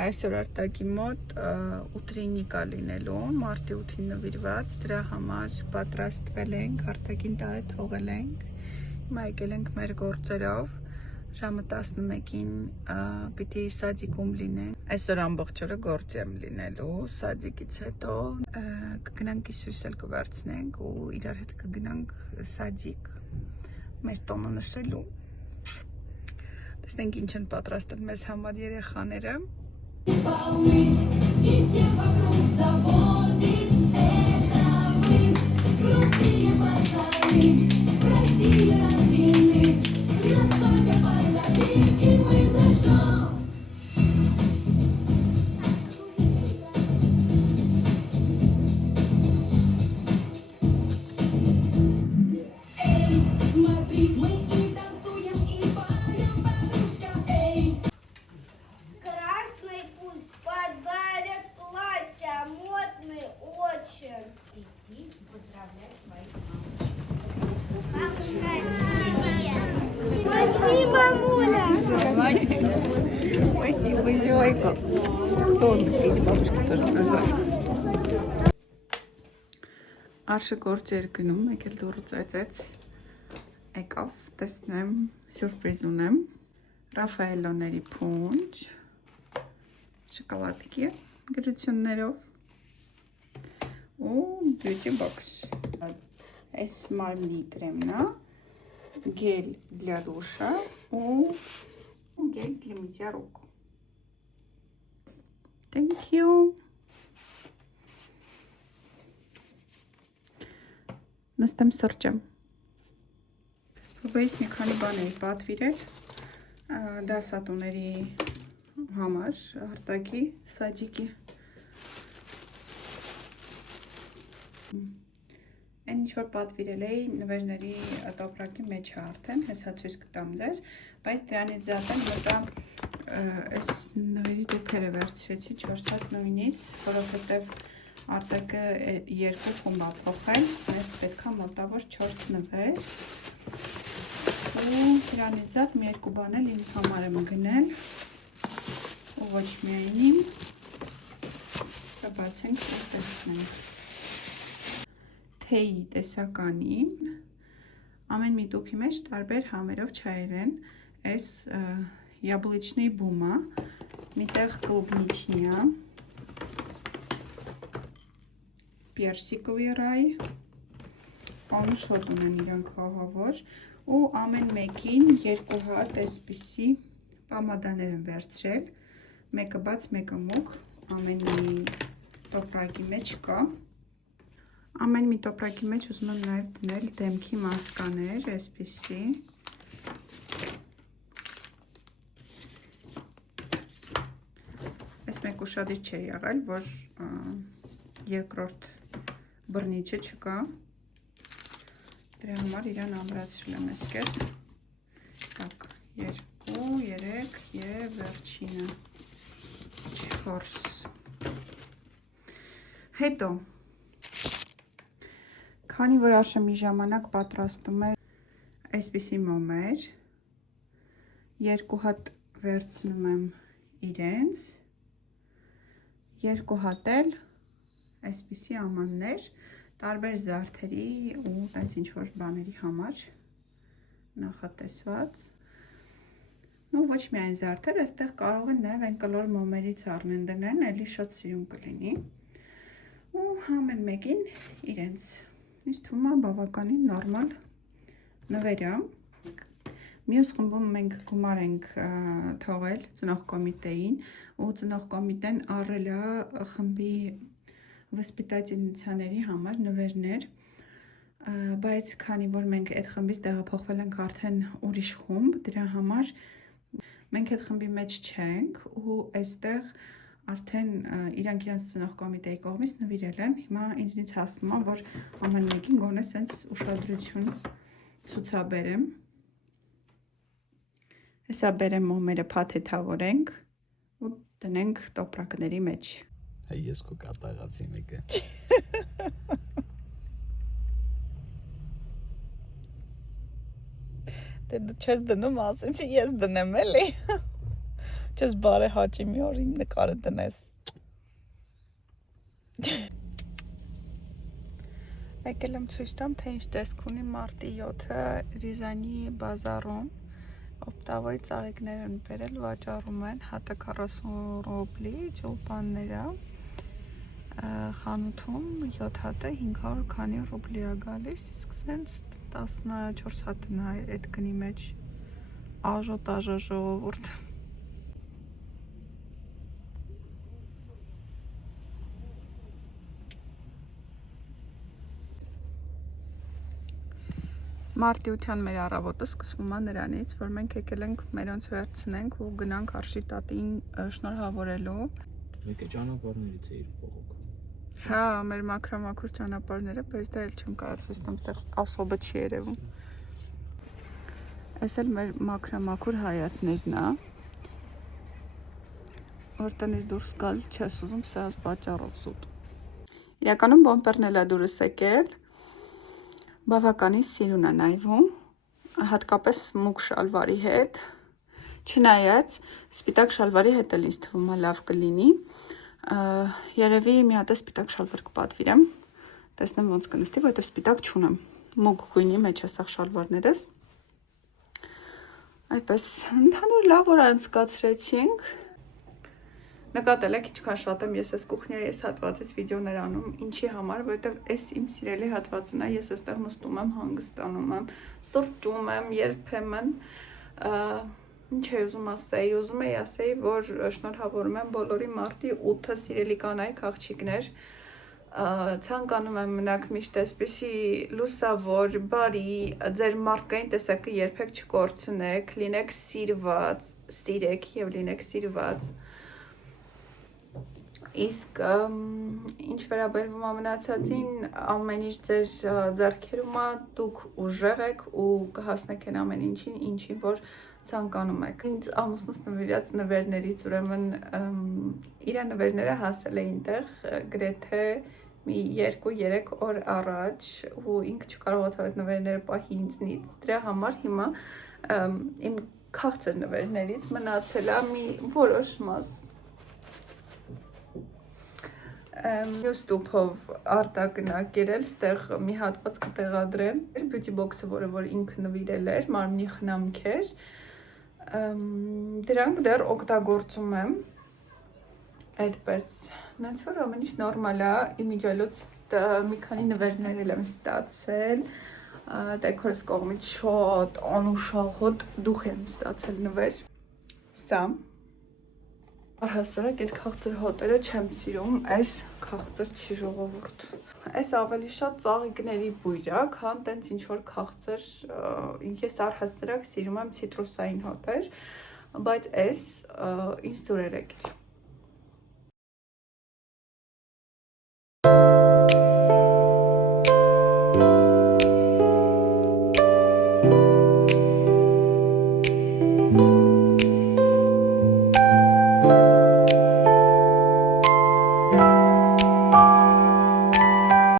Այսօր արտակի մոտ ուտրինիկա լինելու, մարտի 8-ին նվիրված, դրա համար պատրաստվել ենք, արտակին տարը թողել ենք, հիմա եկել ենք մեր գործերով, ժամը 11-ին պիտի սադիկում լինենք, այսօր ամբողջ օրը գործի եմ լինելու, սադիկից հետո կգնանք իսույս էլ կվերցնենք ու իրար հետ կգնանք սադիկ, մեր տոնը նշելու, տեսնենք ինչ են պատրաստել մեզ համար երեխաները. Волны, и все вокруг заводит. Это мы, крутые пацаны, в России рождены, настолько позади, и мы зажжем. Эй, смотри, мы и танцуем, и поем, подружка, эй. Красный пусть подарят платья, модный очень. Идти и поздравлять своих мамочек. Возьми, мамуля. Спасибо, зойка. Солнышко, иди, бабушка тоже назвала. Արշը գործեր գնում, եկել դուրը ծայծեց, եկավ, տեսնեմ, սյուրպրիզ ունեմ, Ռաֆայելոների փունջ, շոկոլադկի գրություններով ու beauty box. Այս մարմնի կրեմն է, гель для душа ու гель для мытья рук. Thank you. Նստեմ սրճեմ։ Որպես մի քանի բան էի պատվիրել դասատուների համար, արտակի, սաջիկի։ Այն ինչ որ պատվիրել էի նվերների տոպրակի մեջ է արդեն, հեսա ցույց կտամ ձեզ, բայց դրանից զատեն մտա այս նվերի դեպքերը վերցրեցի 4 հատ նույնից, որովհետև արտակը 2 խումբ է փոխել, մեզ պետքա մոտավոր 4 նվեր ու դրանից զատ մի երկու բան էլ իմ համար եմ գնել ու ոչ միայն իմ, բացենք ու տեսնենք։ Թեյի տեսականի ամեն մի տուփի մեջ տարբեր համերով չայեր են, այս яблочный բումա, միտեղ կլուբնիչնիա, Պերսիկովի ռայ, անուշոտ ունեն իրանք խաղավոր ու ամեն մեկին 2 հատ այսպիսի պամադաներ են վերցրել, մեկը բաց, մեկը մուգ, ամեն մի տոպրակի մեջ կա, ամեն մի տոպրակի մեջ ուզում եմ նաև դնել դեմքի մասկաներ, այսպիսի, այս մեկ ուշադիր չէ եղել, որ երկրորդ բռնիչը չկա, դրա համար իրան ամրացրել եմ այս կերպ, տակ, 2, 3 և վերջինը 4, հետո, քանի որ Աշը մի ժամանակ պատրաստում է այսպիսի մոմեր, 2 հատ վերցնում եմ իրենց, 2 հատ էլ այսպիսի ամաններ, տարբեր զարդերի ու տենց ինչ-որ բաների համար նախատեսված, ու ոչ միայն զարդեր, այստեղ կարող են նաև այն կլոր մոմերից առնեն դնեն, էլի շատ սիրուն կլինի, ու ամեն մեկին իրենց, ինձ թվում է բավականին նորմալ նվեր է, մյուս խմբում մենք գումար ենք թողել ծնող կոմիտեին, ու ծնող կոմիտեն առել է խմբի վսպիտательնիցաների համար նվերներ, բայց քանի որ մենք այդ խմբից տեղափոխվել ենք արդեն ուրիշ խումբ, դրա համար մենք այդ խմբի մեջ չենք ու այստեղ արդեն իրանք իրանց ծնող կոմիտեի կողմից նվիրել են, հիմա ինձնից հասնում է, որ ամեն մեկին գոնե սենց ուշադրություն ցուցաբերեմ, հեսա բերեմ մոմերը փաթեթավորենք ու դնենք տոպրակների մեջ։ Ես քո կատաղացի մեկը։ Դե դու չես դնում, ասեցի ես դնեմ էլի։ Չես բարե հաճի մի օր իմ նկարը տնես։ Եկել եմ ցույց տամ, թե ինչ տեսք ունի մարտի 7-ը Ռիզանի բազարում։ Օպտավոյի ծաղիկներ են բերել, վաճառում են, հատը 40 ռուբլի, ջուլպանները։ Խանութում 7 հատը 500 քանի ռուբլի է գալիս, իսկ սենց 14 հատն է այդ գնի մեջ։ Աժոտաժը ժողովուրդ։ Մարտիության մեր առավոտը սկսվում է նրանից, որ մենք եկել ենք մերոնց վերցնենք ու գնանք Արշի տատին շնորհավորելու։ Մեկը ճանապարհներից է իր փողոք։ Հա, մեր մաքրամաքուր ճանապարհները, բայց դա էլ չեմ կարող ցույց տամ, այդտեղ ասոբը չի երևում։ Այս էլ մեր մաքրամաքուր հայատներն է։ Որ տնից դուրս գալ չես ուզում սաս պատճառով զուտ։ Իրականում բոմպերն էլ է դուրս եկել։ Բավականին սիրուն է նայվում, հատկապես մուգ շալվարի հետ, չնայած սպիտակ շալվարի հետ էլ ինձ թվում է լավ կլինի, երևի մի հատ սպիտակ շալվար կպատվիրեմ, տեսնեմ ոնց կնստի, որովհետև սպիտակ չունեմ, մուգ գույնի մեջ է սաղ շալվարներս, այդպես ընդհանուր լավ որ անցկացրեցինք, նկատել եք ինչքան շատ եմ ես այս կուխնյայի այս հատվածից վիդեոներ անում, ինչի համար, որովհետև այս իմ սիրելի հատվածն է, ես այստեղ նստում եմ, հանգստանում եմ, սուրճում եմ, երբեմն, ինչ է ուզում ասեի, ուզում էի ասեի, որ շնորհավորում եմ բոլորի մարտի 8-ը սիրելի կանայք աղջիկներ, ցանկանում եմ մնաք միշտ այսպիսի լուսավոր, բարի, ձեր մարդկային տեսակը երբեք չկորցնեք, լինեք սիրված, սիրեք եւ լինեք սիրված։ Իսկ ինչ վերաբերվում ամենացածին, ամեն ինչ ձեր ձեռքերում է, դուք ուժեղ եք ու կհասնեք այն ամեն ինչին, որ ցանկանում եք։ Ինձ ամուսնուս նվիրած նվերներից, ուրեմն իր նվերները հասել էին տեղ գրեթե մի 2-3 օր առաջ ու ինքը չկարողացավ այդ նվերները պահի ինձնից։ Դրա համար հիմա իմ քաղցր նվերներից մնացել է մի որոշ մաս։ Մյուս տուփով արտակնակերել, ստեղ մի հատված կտեղադրեմ։ Բյութի բոքսը, որ ինքը նվիրել էր, մարմնի խնամքեր, դրանք դեռ օգտագործում եմ, այդպես, նենց որ ամեն ինչ նորմալ է, իմիջիալոց մի քանի նվերներ եմ ստացել, տեքորս կողմից շատ անուշահոտ դուխ եմ ստացել նվեր, սա, առհասարակ այդ քաղցր հոտերը չեմ սիրում, այս քաղցր չի ժողովուրդ։ Այս ավելի շատ ծաղիկների բույր է, քան տենց ինչ-որ քաղցր, ես առհասարակ սիրում եմ ցիտրուսային հոտեր, բայց այս ինձ դուր էր եկել։